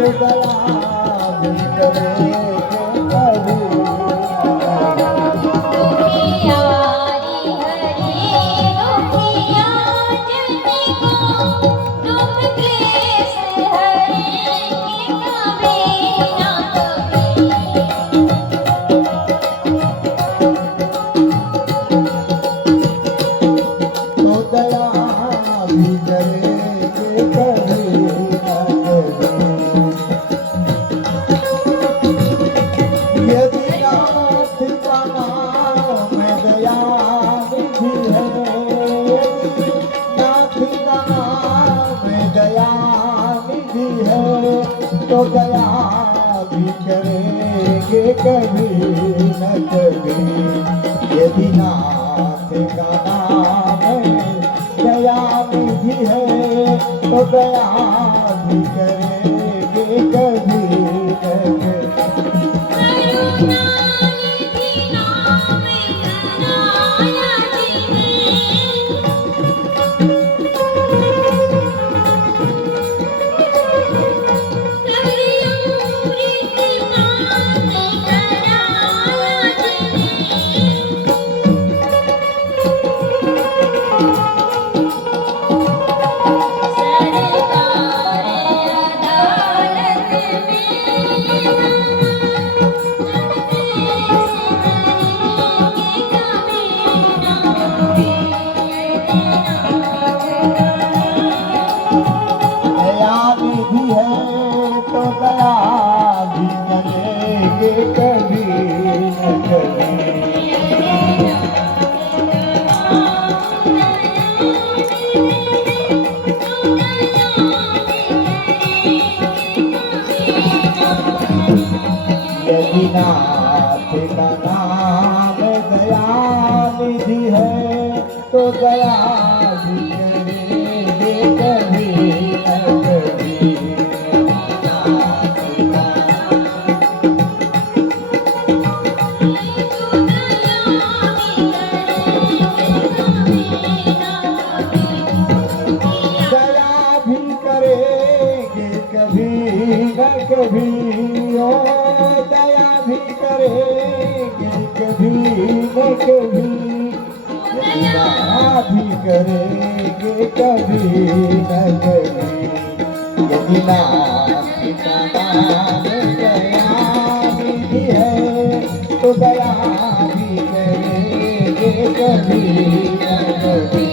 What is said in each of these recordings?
दया भी करे कभी तो दया भी करेंगे कभी न कभी यदि नाथ का नाम दया निधि है तो दया भी करेंगे कभी न कभी नाथ का नाम दया निधि है तो दया भी करेंगे कभी न कभी दया भी करेंगे कभी न कभी ओ दया भी करेंगे कभी न कभी दया भी करेंगे कभी न कभी यदि नाथ का नाम दया निधि है तो दया भी करेंगे कभी न कभी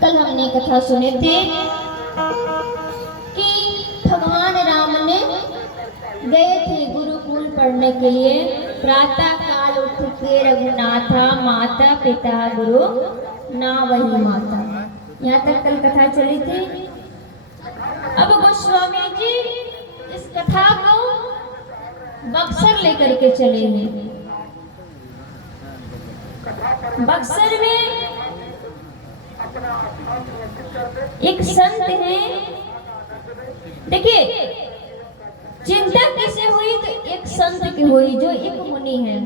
कल हमने कथा सुने थे कि भगवान राम ने गए थे गुरुकुल पढ़ने के लिए। प्रातः काल उठ के रघुनाथा माता पिता गुरु ना वही माता, यहाँ तक कल कथा चली थी। अब गोस्वामी जी इस कथा को बक्सर लेकर के चले हैं। बक्सर में एक संत है। देखिए चिंता कैसे हुई तो एक संत की हुई जो एक मुनि है।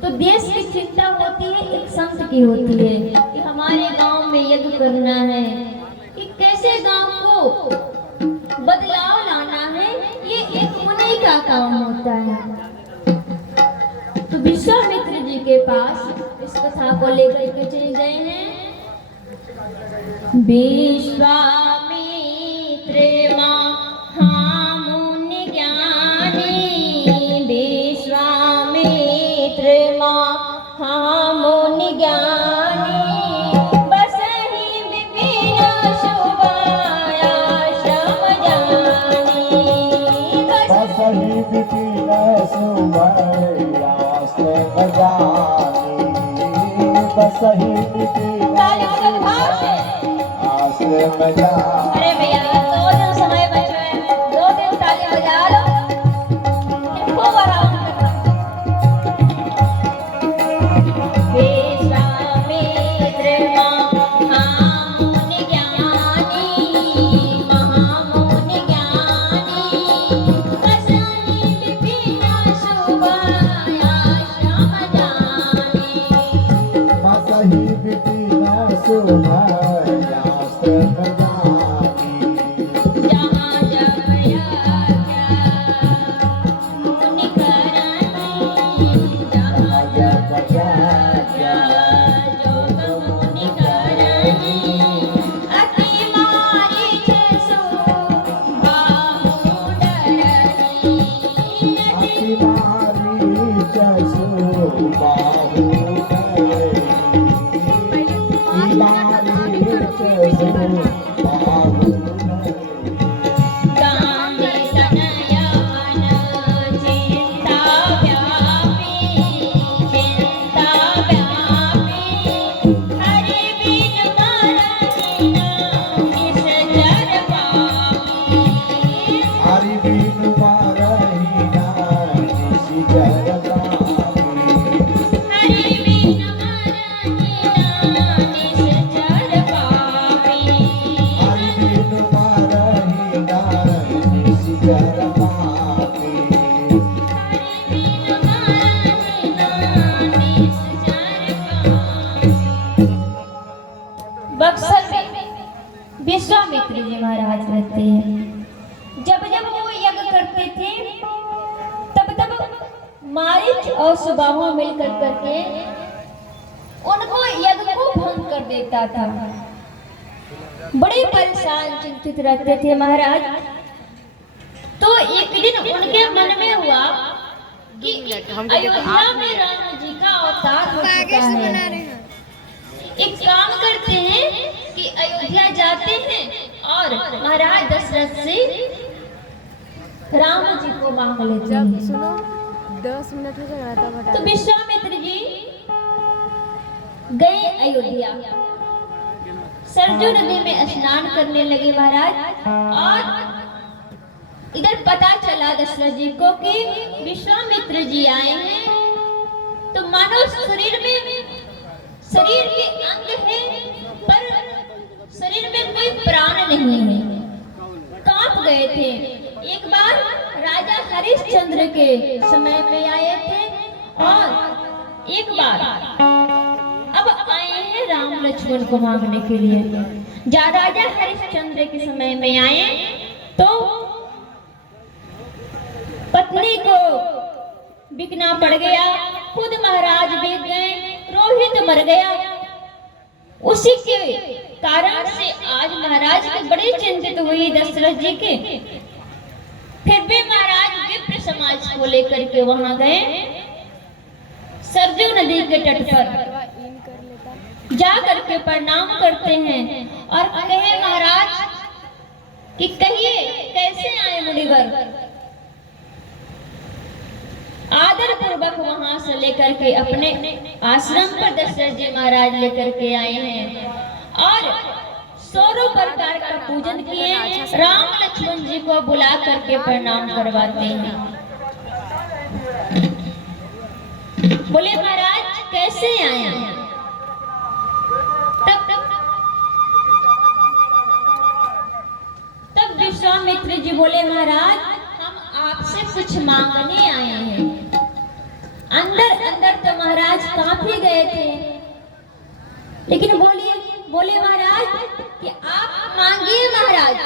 तो देश की चिंता होती है एक संत की होती है कि हमारे गांव में यज्ञ करना है, कि कैसे गांव को बदलाव लाना है, ये एक मुनि का काम होता है। तो विश्वामित्र जी के पास इस कथा को लेकर के चले गए हैं। विश्वामित्र महामुनि ज्ञानी, विश्वामित्र महामुनि ज्ञानी, बसहि विपिन शुभायाश्रम जानी, बसहि विपिन शुभायाश्रम न जानी बसही बिटिया ताली बजाओ भाव से। आश्रम जानी। अरे भैया 2 दिन समय बचा है, 2 दिन ताली बजा लो, फिर खूब आराम करना। विश्वामित्र महामुनि ज्ञानी, महामुनि ज्ञानी, बसहि विपिन शुभायाश्रम जानी। बसही बिटिया शुभायाश्रम जानी। जहाँ जब यज्ञ मुनि करनी, जहाँ जब यज्ञ जोग मुनि करनी, अति मारीच सुबाहु डरनी। अति मारीच सुबाहु डरनी। मारीच सुबाहु डरनी। गांधी तनया मन चिंता व्यापी, चिंता व्यापी, हरि बिन मरहि निश्चर पापी। हरि बिनु मारहि ना निश्चर पापी। हरि बिन मरहि निश्चर पापी। हरि बिनु मारहि ना निश्चर पापी। बक्सर में विश्वामित्र जी महाराज रहते हैं। जब जब वो यज्ञ करते थे तब तब मारीच और सुबाहु मिलकर करके उनको यज्ञ को भंग कर देता था। बड़े परेशान चिंतित रहते थे महाराज। तो एक दिन उनके मन में हुआ कि अयोध्या में राम जी का अवतार हो चुका है। एक काम करते हैं कि अयोध्या जाते हैं और महाराज दशरथ से राम जी को मांग लेते हैं। सुनो 10 मिनट में झगड़ा था बता। तो विश्वामित्र जी गए अयोध्या, सरजू नदी में स्नान करने लगे महाराज। और इधर पता चला दशरथ जी को कि विश्वामित्र जी आए हैं। तो मानो शरीर के अंग है पर शरीर में कोई प्राण नहीं है, कांप गए थे। एक बार राजा हरिश्चंद्र के समय में आए थे और एक बार अब आए हैं राम लक्ष्मण को मांगने के लिए। राजा हरिश्चंद्र के समय में आए तो पत्नी को बिकना पड़ गया, खुद महाराज बिक गए, रोहित मर गया। उसी के कारण से आज महाराज के बड़े चिंतित हुई दशरथ जी के। फिर भी महाराज विप्र समाज को लेकर के वहां गए, सरजू नदी के तट पर जा करके प्रणाम करते हैं और कहे महाराज कि कहिए कैसे आए मुनिवर। आदर पूर्वक वहां से लेकर के अपने आश्रम पर दशरथ जी महाराज लेकर के आए हैं और 100 प्रकार का पूजन किए। राम लक्ष्मण जी को बुला करके प्रणाम करवाते हैं। बोले महाराज कैसे आए? तब विश्वामित्र जी बोले महाराज हम आपसे कुछ मांगने आए हैं। अंदर अंदर तो महाराज काफी गए थे, लेकिन बोले महाराज कि आप मांगिए महाराज,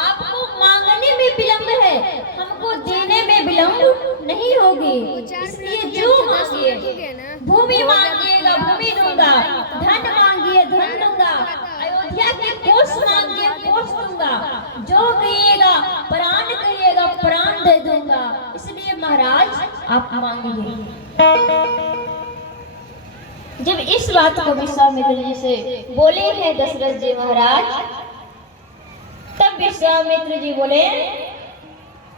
आपको मांगने में विलंब है, हमको देने में विलंब नहीं होगी। इसलिए जो मांगिए, भूमि मांगिएगा भूमि दूंगा, धन मांगिए धन दूंगा, अयोध्या के कोष मांगिए कोष दूंगा, जो कहिएगा प्राण कहिएगा प्राण दे दूंगा। इसलिए महाराज आप मांगिए। जब इस बात को विश्वामित्र जी से बोले हैं दशरथ जी महाराज, तब विश्वामित्र जी बोले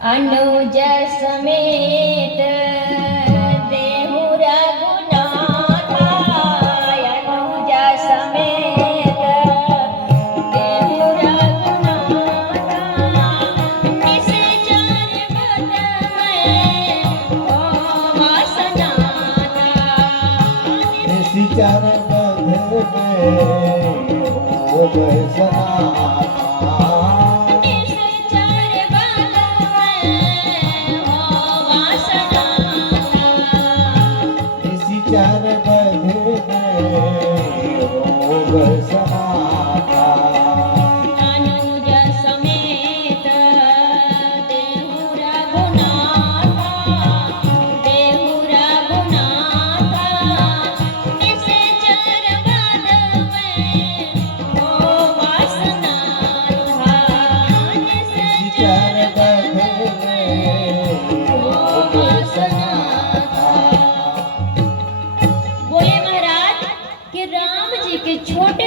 अनुज समेत देहु रघुनाथ निश्चर बंध में हो बसना निश्चर बंध में हो बसना बोले महाराज कि राम जी के छोटे